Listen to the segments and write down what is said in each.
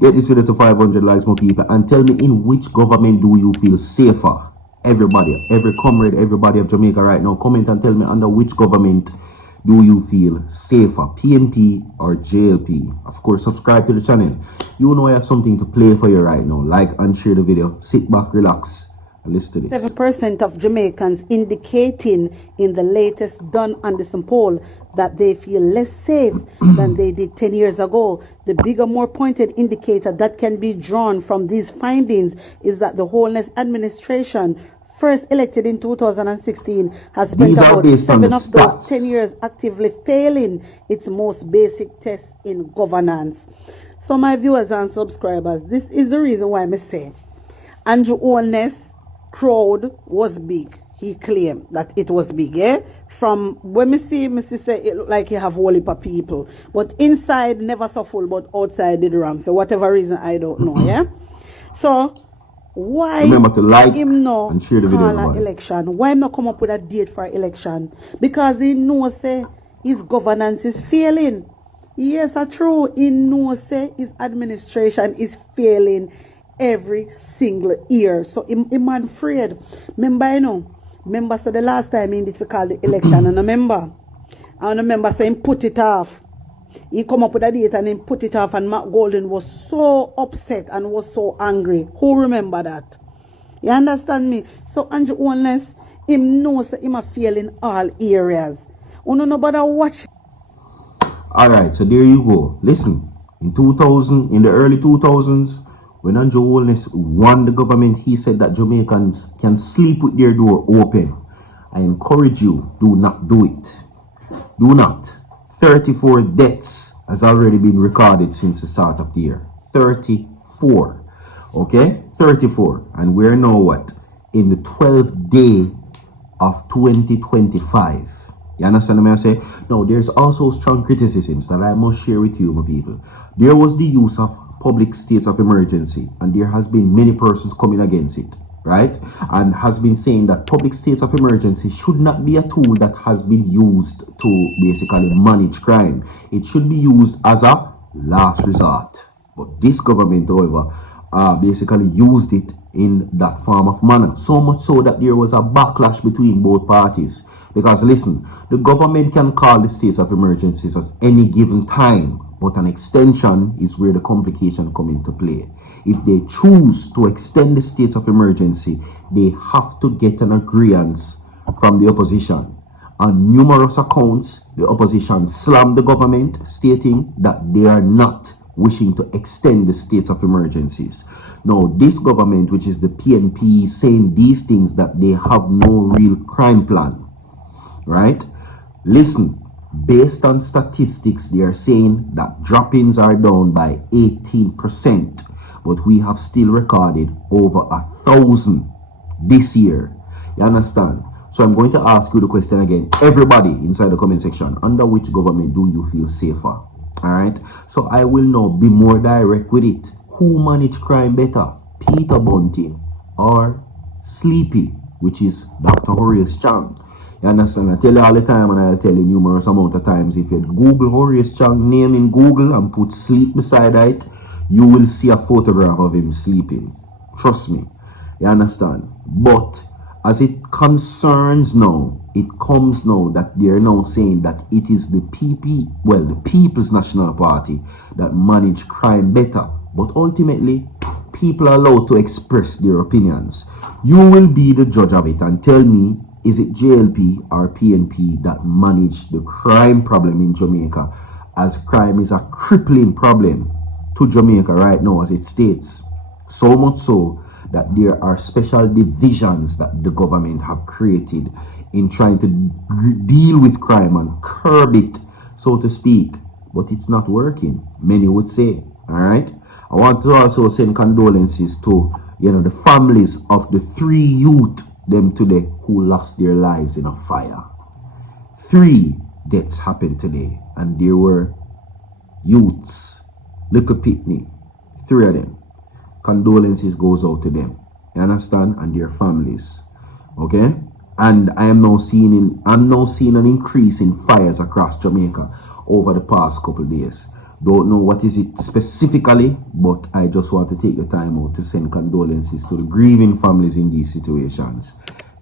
Get this video to 500 likes, more people, and tell me, in which government do you feel safer? Everybody, every comrade, everybody of Jamaica right now, comment and tell me under which government do you feel safer, PNP or JLP? Of course, subscribe to the channel. You know I have something to play for you right now. Like and share the video. Sit back, relax, and listen to this. 7% of Jamaicans indicating in the latest Dun Anderson poll that they feel less safe than they did 10 years ago. The bigger, more pointed indicator that can be drawn from these findings is that the Holness administration, first elected in 2016, has spent about 7 of those 10 years actively failing its most basic test in governance. So my viewers and subscribers, this is the reason why I say Andrew Holness crowd was big. He claimed that it was big, eh? From when me see say it look like you have whole heap of people, but inside never so full, but outside did run for whatever reason I don't know, yeah. So why remember to like him no and share the video, call an election? Why not come up with a date for election? Because he knows say his governance is failing. Yes, that's true. He knows say his administration is failing every single year. So him man afraid. Remember, you know, remember so the last time he did we call the election, and remember saying put it off. He come up with a date and he put it off, and Matt Golden was so upset and was so angry. Who remember that? You understand me? So Andrew Holness, him knows that him a fail in all areas. You know bother watch. Alright, so there you go. Listen, in the early 2000s, when Andrew Holness won the government, he said that Jamaicans can sleep with their door open. I encourage you, do not do it. Do not. 34 deaths has already been recorded since the start of the year. 34. Okay? 34. And we're now what? In the 12th day of 2025. You understand what I say? Now, there's also strong criticisms that I must share with you, my people. There was the use of public states of emergency, and there has been many persons coming against it, right? And has been saying that public states of emergency should not be a tool that has been used to basically manage crime. It should be used as a last resort. But this government, however, basically used it in that form of manner. So much so that there was a backlash between both parties. Because listen, the government can call the states of emergencies at any given time, but an extension is where the complication come into play. If they choose to extend the states of emergency, they have to get an agreement from the opposition. On numerous accounts, the opposition slammed the government, stating that they are not wishing to extend the states of emergencies. Now, this government, which is the PNP, saying these things, that they have no real crime plan. Right? Listen, based on statistics, they are saying that drop-ins are down by 18%, but we have still recorded over 1,000 this year. You understand? So I'm going to ask you the question again. Everybody inside the comment section, under which government do you feel safer? Alright? So I will now be more direct with it. Who manage crime better? Peter Bunting or Sleepy, which is Dr. Horace Chang? You understand? I tell you all the time, and I'll tell you numerous amount of times, if you Google Horace Chang name in Google and put sleep beside it, you will see a photograph of him sleeping. Trust me. You understand? But as it concerns now, it comes now that they are now saying that it is the the People's National Party that manage crime better. But ultimately, people are allowed to express their opinions. You will be the judge of it and tell me, is it JLP or PNP that manage the crime problem in Jamaica, as crime is a crippling problem to Jamaica right now as it states. So much so that there are special divisions that the government have created in trying to deal with crime and curb it, so to speak. But it's not working, many would say. Alright? I want to also send condolences to the families of the 3 youth them today who lost their lives in a fire. 3 deaths happened today, and there were youths, little pitney, 3 of them. Condolences goes out to them. You understand? And their families. Okay? And I'm now seeing an increase in fires across Jamaica over the past couple of days. Don't know what is it specifically, but I just want to take the time out to send condolences to the grieving families in these situations.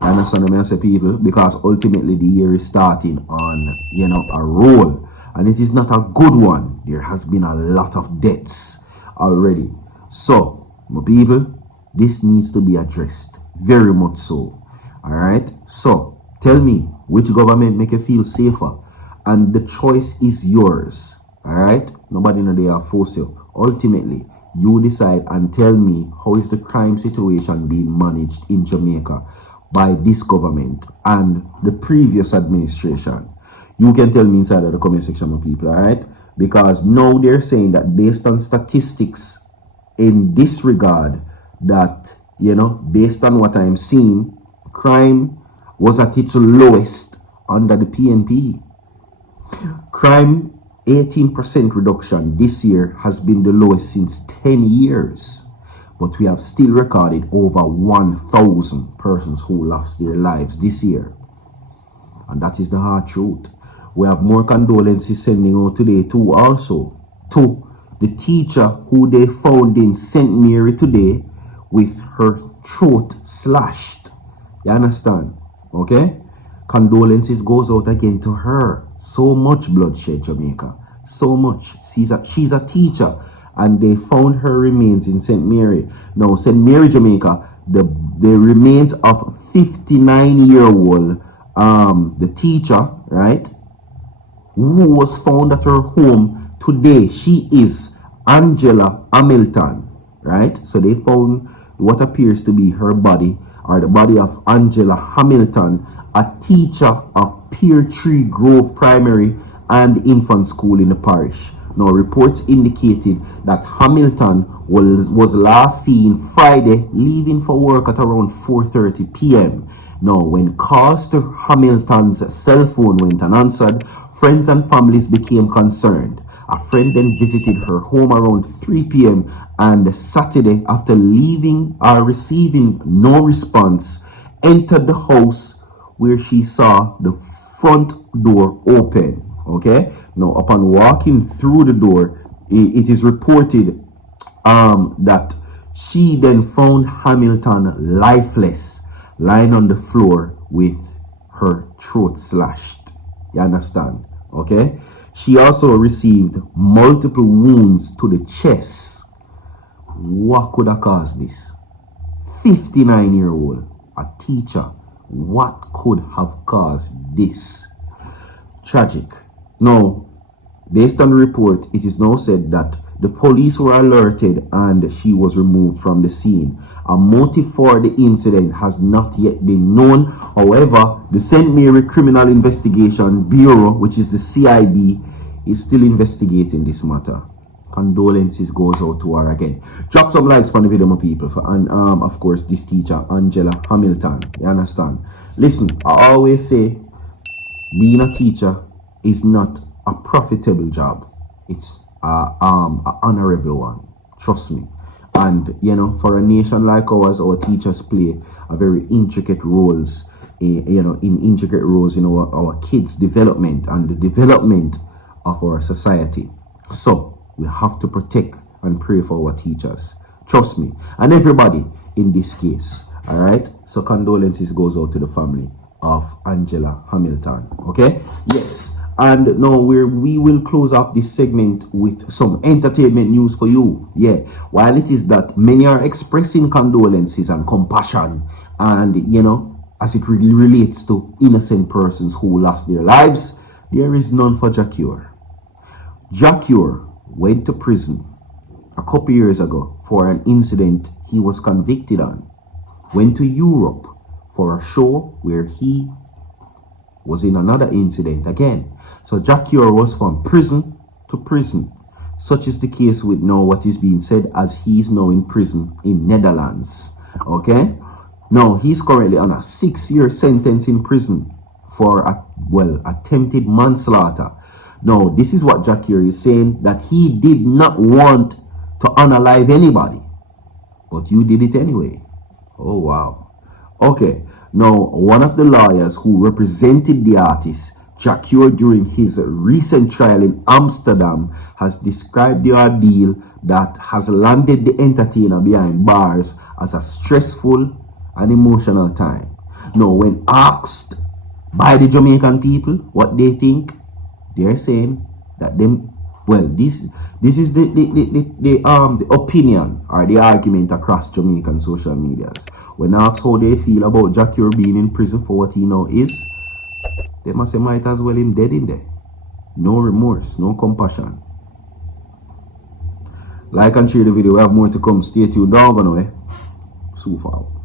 You understand what I say, people? Because ultimately the year is starting on, a roll. And it is not a good one. There has been a lot of deaths already. So, my people, this needs to be addressed. Very much so. Alright? So, tell me, which government make you feel safer? And the choice is yours. Alright? Nobody in there force you. Ultimately, you decide and tell me how is the crime situation being managed in Jamaica by this government and the previous administration. You can tell me inside of the comment section, my people, alright? Because now they're saying that based on statistics in this regard, that, based on what I'm seeing, crime was at its lowest under the PNP. Crime 18% reduction this year has been the lowest since 10 years. But we have still recorded over 1,000 persons who lost their lives this year. And that is the hard truth. We have more condolences sending out today too, also to the teacher who they found in St. Mary today with her throat slashed. You understand? Okay? Condolences goes out again to her. So much bloodshed, Jamaica. So much. She's a teacher. And they found her remains in St. Mary. Now, St. Mary, Jamaica, the remains of 59-year-old the teacher, right, who was found at her home today. She is Angela Hamilton, right? So they found what appears to be her body, or the body of Angela Hamilton, a teacher of Pear Tree Grove Primary and Infant School in the parish. Now, reports indicated that Hamilton was last seen Friday leaving for work at around 4:30 p.m. Now, when calls to Hamilton's cell phone went unanswered, friends and families became concerned. A friend then visited her home around 3 p.m. and Saturday, after leaving or receiving no response, entered the house where she saw the front door open. Okay, now upon walking through the door, it is reported that she then found Hamilton lifeless, lying on the floor with her throat slashed. You understand? Okay, she also received multiple wounds to the chest. What could have caused this? 59-year-old, a teacher. What could have caused this? Tragic. Now, based on the report, it is now said that the police were alerted and she was removed from the scene. A motive for the incident has not yet been known. However, the St. Mary Criminal Investigation Bureau, which is the CIB, is still investigating this matter. Condolences goes out to her again. Drop some likes on the video, my people. And of course, this teacher, Angela Hamilton. You understand? Listen, I always say, being a teacher is not a profitable job. It's an honorable one. Trust me. And for a nation like ours, our teachers play a very intricate roles. In intricate roles in our kids' development and the development of our society. So we have to protect and pray for our teachers. Trust me. And everybody in this case. All right. So condolences goes out to the family of Angela Hamilton. Okay. Yes. And now we will close off this segment with some entertainment news for you. Yeah, while it is that many are expressing condolences and compassion, and as it really relates to innocent persons who lost their lives, there is none for Jacure. Jacure went to prison a couple years ago for an incident he was convicted on. Went to Europe for a show where he was in another incident again. So Jacure was from prison to prison. Such is the case with now what is being said, as he is now in prison in Netherlands. Okay? Now he's currently on a 6-year sentence in prison for attempted manslaughter. Now this is what Jacure is saying, that he did not want to unalive anybody. But you did it anyway. Oh wow. Okay. Now, one of the lawyers who represented the artist Jacure, during his recent trial in Amsterdam, has described the ordeal that has landed the entertainer behind bars as a stressful and emotional time. Now, when asked by the Jamaican people what they think, they're saying that them, well, this is the opinion or the argument across Jamaican social medias. When asked how they feel about Jacure being in prison for what he now is, they must say might as well him dead in there. No remorse, no compassion. Like and share the video. We have more to come. Stay tuned. Don't go nowhere. So far.